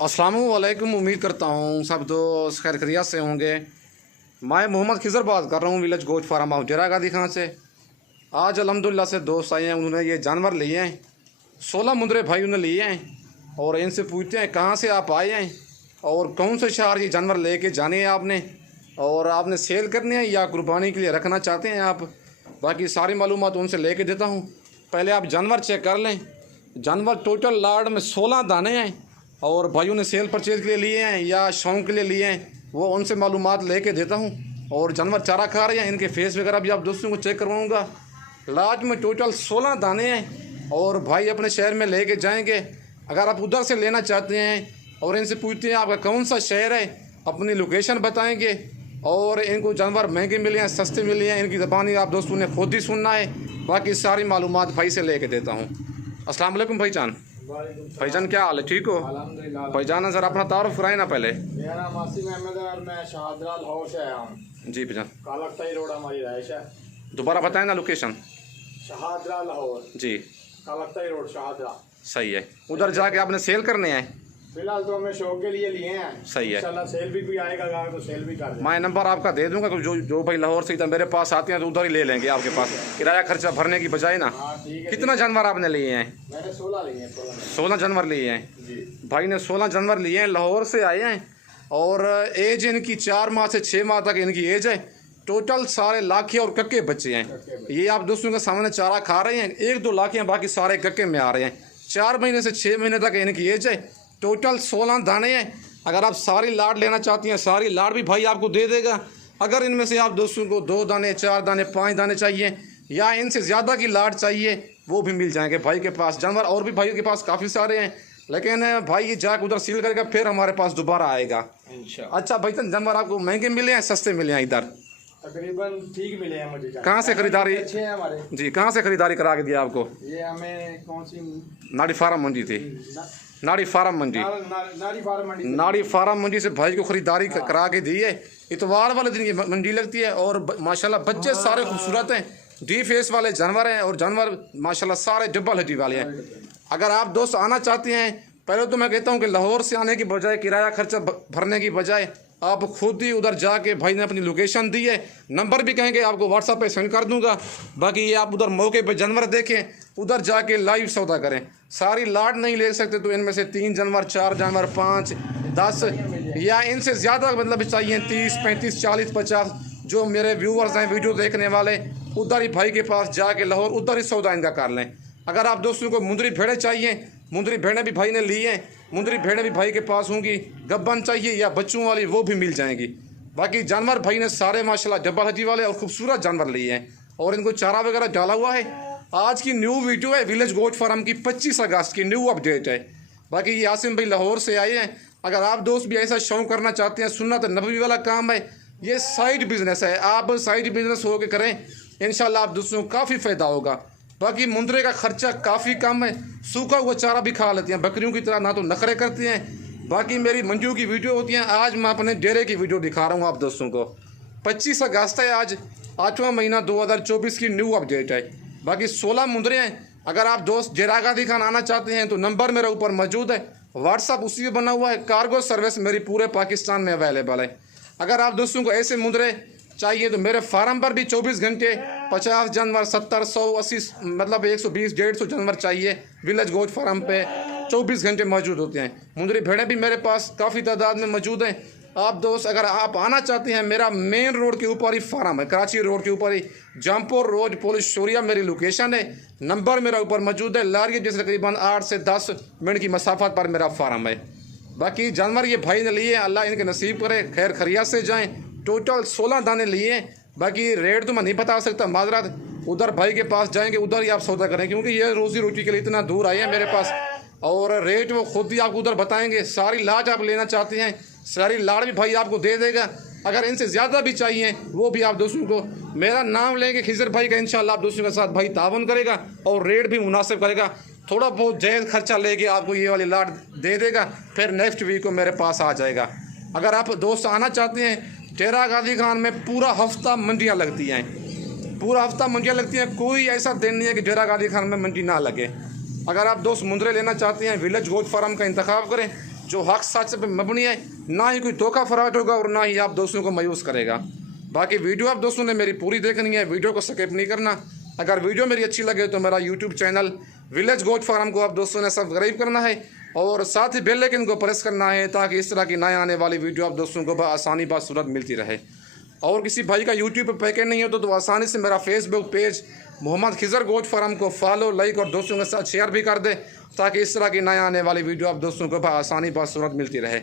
अस्सलामुअलैकुम। उम्मीद करता हूँ सब दोस्त खैर खैरियत से होंगे। मैं मोहम्मद खिज़र बात कर रहा हूँ विलेज गोश्त फार्म हाउस डेरा गादी खां से। आज अल्हम्दुलिल्लाह से दोस्त आए हैं, उन्होंने ये जानवर लिए हैं, 16 मुंदरे भाई उन्होंने लिए हैं और इनसे पूछते हैं कहाँ से आप आए हैं और कौन से शहर ये जानवर लेके जाने हैं आपने, और आपने सेल करने हैं या कुर्बानी के लिए रखना चाहते हैं आप। बाकी सारी मालूमात उनसे लेके देता हूँ। पहले आप जानवर चेक कर लें। जानवर टोटल लाड में 16 दाने हैं और भाइयों ने सेल परचेज़ के लिए लिए हैं या शौक़ के लिए लिए हैं, वो उनसे मालूमात लेके देता हूँ। और जानवर चारा खा रहे हैं, इनके फेस वगैरह भी आप दोस्तों को चेक करवाऊँगा। लाड में टोटल 16 दाने हैं और भाई अपने शहर में लेके जाएंगे। अगर आप उधर से लेना चाहते हैं और इनसे पूछते हैं आपका कौन सा शहर है, अपनी लोकेशन बताएंगे और इनको जानवर महंगे मिले हैं सस्ते मिले हैं, इनकी ज़बानी आप दोस्तों ने खुद ही सुनना है। बाकी सारी मालूमात भाई से लेके देता हूँ। अस्सलाम वालेकुम भाईजान। भाईजान क्या हाल है, ठीक हो? भाईजान सर अपना तारुफ कराए ना पहले। मेरा नाम आसिम अहमद है और मैं शाहदरा लाहौर से आया हूँ। जी भाईजान। कालकताई रोड हमारी रहायश है। दोबारा बताएं ना लोकेशन। शाहदरा लाहौर जी कालकताई रोड शाहदरा। सही है। उधर जाके आपने सेल करने हैं? फिलहाल तो हमें शौक के लिए लिए हैं। सही है। इंशाल्लाह सेल भी कोई आएगा तो सेल भी कर देंगे। मैं नंबर आपका दे दूंगा, जो भाई लाहौर से इधर मेरे पास आते हैं तो उधर ही ले लेंगे आपके पास, किराया खर्चा भरने की बजाय ना। हाँ ठीक है। कितना जानवर आपने लिए हैं? मैंने 16 लिए हैं। 16 जानवर लिए हैं जी। भाई ने 16 जानवर लिए हैं, लाहौर से आए हैं और एज इनकी 4 माह से 6 माह तक इनकी एज है। टोटल सारे लाखिया और कक्के बच्चे हैं। ये आप दोस्तों के सामने चारा खा रहे हैं, 1-2 लाखियाँ बाकी सारे कक्के में आ रहे हैं। 4 महीने से 6 महीने तक इनकी एज है। टोटल 16 दाने हैं। अगर आप सारी लाड लेना चाहती हैं सारी लाड भी भाई आपको दे देगा। अगर इनमें से आप दोस्तों को 2 दाने 4 दाने 5 दाने चाहिए या इनसे ज़्यादा की लाड चाहिए वो भी मिल जाएंगे भाई के पास। जानवर और भी भाइयों के पास काफ़ी सारे हैं, लेकिन भाई ये जाकर उधर सील करेगा फिर हमारे पास दोबारा आएगा इंशाअल्लाह। अच्छा भाई जानवर आपको महंगे मिले हैं सस्ते मिले हैं? इधर तकरीबन ठीक मिले हैं मुझे। कहाँ से खरीदारी? अच्छे हैं हमारे। जी कहाँ से खरीदारी करा के दिया आपको? ये हमें कौन सी नाड़ी फार्म मंडी थी। नाड़ी फार्म मंडी। नाड़ी फार्म मंडी। नाड़ी फार्म मंडी से भाई को ख़रीदारी करा के दी है। इतवार वाले दिन ये मंडी लगती है और माशाल्लाह बच्चे सारे खूबसूरत हैं, डी फेस वाले जानवर हैं और जानवर माशाल्लाह सारे डबल हड्डी वाले हैं। अगर आप दोस्त आना चाहते हैं, पहले तो मैं कहता हूँ कि लाहौर से आने की बजाय किराया खर्चा भरने की बजाय आप खुद ही उधर जाके भाई ने अपनी लोकेशन दी है, नंबर भी कहेंगे आपको व्हाट्सएप पे सेंड कर दूंगा। बाकी ये आप उधर मौके पे जानवर देखें, उधर जाके लाइव सौदा करें। सारी लाट नहीं ले सकते तो इनमें से 3 जानवर 4 जानवर 5 10 या इनसे ज़्यादा मतलब चाहिए 30 35 40 50 जो मेरे व्यूवर्स हैं वीडियो देखने वाले, उधर ही भाई के पास जाके लाहौर उधर ही सौदा इनका कर लें। अगर आप दोस्तों को मुंदरी भेड़ें चाहिए, मुंदरी भेड़ें भी भाई ने ली हैं, मुंदरी भेड़ें भी भाई के पास होंगी। गब्बन चाहिए या बच्चों वाली वो भी मिल जाएंगी। बाकी जानवर भाई ने सारे माशाल्लाह डबल हड्डी वाले और खूबसूरत जानवर लिए हैं और इनको चारा वगैरह डाला हुआ है। आज की न्यू वीडियो है विलेज गोश्त फार्म की, 25 अगस्त की न्यू अपडेट है। बाकी ये आसिम भाई लाहौर से आए हैं। अगर आप दोस्त भी ऐसा शौक़ करना चाहते हैं, सुन्नत नबवी वाला काम है, ये साइड बिजनेस है, आप साइड बिजनेस हो के करें, इंशाल्लाह आप दोस्तों को काफ़ी फ़ायदा होगा। बाकी मुंदरे का खर्चा काफ़ी कम है, सूखा हुआ चारा भी खा लेती हैं, बकरियों की तरह ना तो नखरे करती हैं। बाकी मेरी मंडियों की वीडियो होती हैं, आज मैं अपने डेरे की वीडियो दिखा रहा हूँ आप दोस्तों को। 25 अगस्त है आज, 8वां महीना 2024 की न्यू अपडेट है। बाकी 16 मुंदरे हैं। अगर आप दोस्त डेरा गादी खान आना चाहते हैं तो नंबर मेरे ऊपर मौजूद है, व्हाट्सअप उसी पे बना हुआ है। कार्गो सर्विस मेरी पूरे पाकिस्तान में अवेलेबल है। अगर आप दोस्तों को ऐसे मुंदरे चाहिए तो मेरे फार्म पर भी 24 घंटे 50 जानवर 70 100 80 मतलब 120 150 जानवर चाहिए विलेज गोश्त फार्म पे 24 घंटे मौजूद होते हैं। मुंदरी भेड़ें भी मेरे पास काफ़ी तादाद में मौजूद हैं। आप दोस्त अगर आप आना चाहते हैं, मेरा मेन रोड के ऊपर ही फार्म है, कराची रोड के ऊपर ही, जमपुर रोड पुलिस शोरिया मेरी लोकेशन है। नंबर मेरा ऊपर मौजूद है। लारिया जैसे तकरीबन 8 से 10 मिनट की मसाफत पर मेरा फार्म है। बाकी जानवर ये भाई ने लिए, अल्लाह इनके नसीब करे, खैर खैरियत से जाएँ। टोटल 16 दाने लिए हैं। बाकी रेट तो मैं नहीं बता सकता, माजरत उधर भाई के पास जाएंगे उधर ही आप सौदा करें, क्योंकि ये रोज़ी रोटी के लिए इतना दूर आए हैं मेरे पास और रेट वो खुद ही आपको उधर बताएंगे। सारी लाट आप लेना चाहते हैं, सारी लाड़ भी भाई आपको दे देगा। अगर इनसे ज़्यादा भी चाहिए वो भी आप दोस्तों को मेरा नाम लेंगे खिज़र भाई का, इंशाल्लाह आप दोस्तों के साथ भाई तावन करेगा और रेट भी मुनासिब करेगा। थोड़ा बहुत जायज़ खर्चा लेके आपको ये वाली लाट दे देगा, फिर नेक्स्ट वीक को मेरे पास आ जाएगा। अगर आप दोस्त आना चाहते हैं, डेरा गादी खान में पूरा हफ्ता मंडियाँ लगती हैं, पूरा हफ्ता मंडियाँ लगती हैं। कोई ऐसा दिन नहीं है कि डेरा गादी खान में मंडी ना लगे। अगर आप दोस्त मुंदरे लेना चाहते हैं, विलेज गोश्त फार्म का इंतखाब करें। जो हक सच पे मबनी है, ना ही कोई धोखा फराड होगा और ना ही आप दोस्तों को मायूस करेगा। बाकी वीडियो आप दोस्तों ने मेरी पूरी देखनी है, वीडियो को स्किप नहीं करना। अगर वीडियो मेरी अच्छी लगे तो मेरा YouTube channel village goat farm को आप दोस्तों ने सब्सक्राइब करना है और साथ ही बेल आइकन को प्रेस करना है, ताकि इस तरह की नए आने वाली वीडियो आप दोस्तों को आसानी बासूरत मिलती रहे। और किसी भाई का यूट्यूब पर पैकेट नहीं हो तो आसानी से मेरा Facebook page Mohammad Khizar goat farm को फॉलो, लाइक और दोस्तों के साथ शेयर भी कर दे, ताकि इस तरह की नए आने वाली वीडियो आप दोस्तों को आसानी बासूरत मिलती रहे।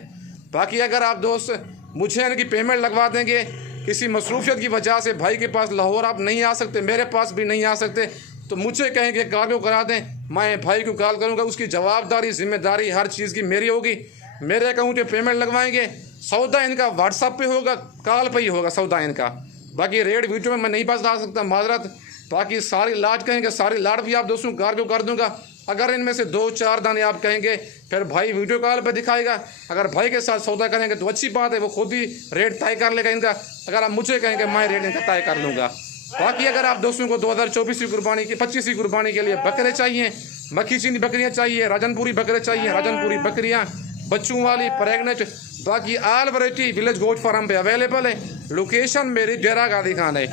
बाकी अगर आप दोस्त मुझे इनकी पेमेंट लगवा देंगे, किसी मसरूफियत की वजह से भाई के पास लाहौर आप नहीं आ सकते, मेरे पास भी नहीं आ सकते, तो मुझे कहेंगे कार्गो करा दें, मैं भाई को कॉल करूँगा, उसकी जवाबदारी जिम्मेदारी हर चीज़ की मेरी होगी। मेरे अकाउंट पे पेमेंट लगवाएंगे, सौदा इनका व्हाट्सअप पे होगा, कॉल पे ही होगा सौदा इनका। बाकी रेट वीडियो में मैं नहीं बता सकता, माजरत। बाकी सारी लाट कहेंगे, सारी लाट भी आप दोस्तों कार्गो कर दूंगा। अगर इनमें से 2-4 दाने आप कहेंगे, फिर भाई वीडियो कॉल पे दिखाएगा। अगर भाई के साथ सौदा करेंगे तो अच्छी बात है, वो खुद ही रेट तय कर लेगा इनका। अगर आप मुझे कहेंगे, मैं रेट इनका तय कर लूँगा। बाकी अगर आप दोस्तों को 2024 की कुर्बानी की 25वीं कुर्बानी के लिए बकरे चाहिए, मक्खी चीनी बकरियाँ चाहिए, राजनपुरी बकरे चाहिए, राजनपुरी बकरियाँ बच्चों वाली प्रेगनेंट, बाकी आल वैरायटी विलेज गोट फार्म पे अवेलेबल है। लोकेशन मेरी डेरा गादी खान है।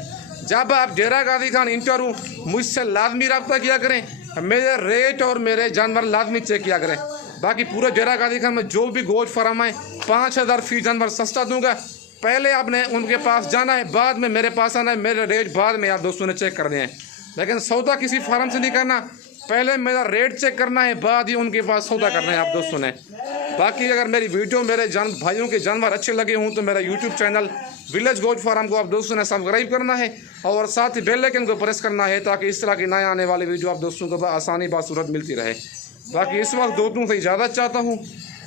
जब आप डेरा गादी खान इंटर हूँ, मुझसे लाजमी रब्ता किया करें, मेरे रेट और मेरे जानवर लाजमी चेक किया करें। बाकी पूरे डेरा गादी खान में जो भी गोट फार्म है 5000 फी जानवर सस्ता दूंगा। पहले आपने उनके पास जाना है, बाद में मेरे पास आना है, मेरे रेट बाद में आप दोस्तों ने चेक करने हैं। लेकिन सौदा किसी फार्म से नहीं करना, पहले मेरा रेट चेक करना है, बाद ही उनके पास सौदा करना है आप दोस्तों ने। बाकी अगर मेरी वीडियो मेरे भाइयों के जानवर अच्छे लगे हों तो मेरा YouTube channel village goat farm को आप दोस्तों ने सब्सक्राइब करना है और साथ ही बेल आइकन को प्रेस करना है, ताकि इस तरह की नए आने वाली वीडियो आप दोस्तों को आसानी बासूरत मिलती रहे। बाकी इस वक्त दोस्तों से इजाज़त चाहता हूँ,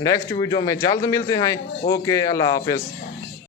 नेक्स्ट वीडियो में जल्द मिलते हैं। ओके, अल्लाह हाफिज़।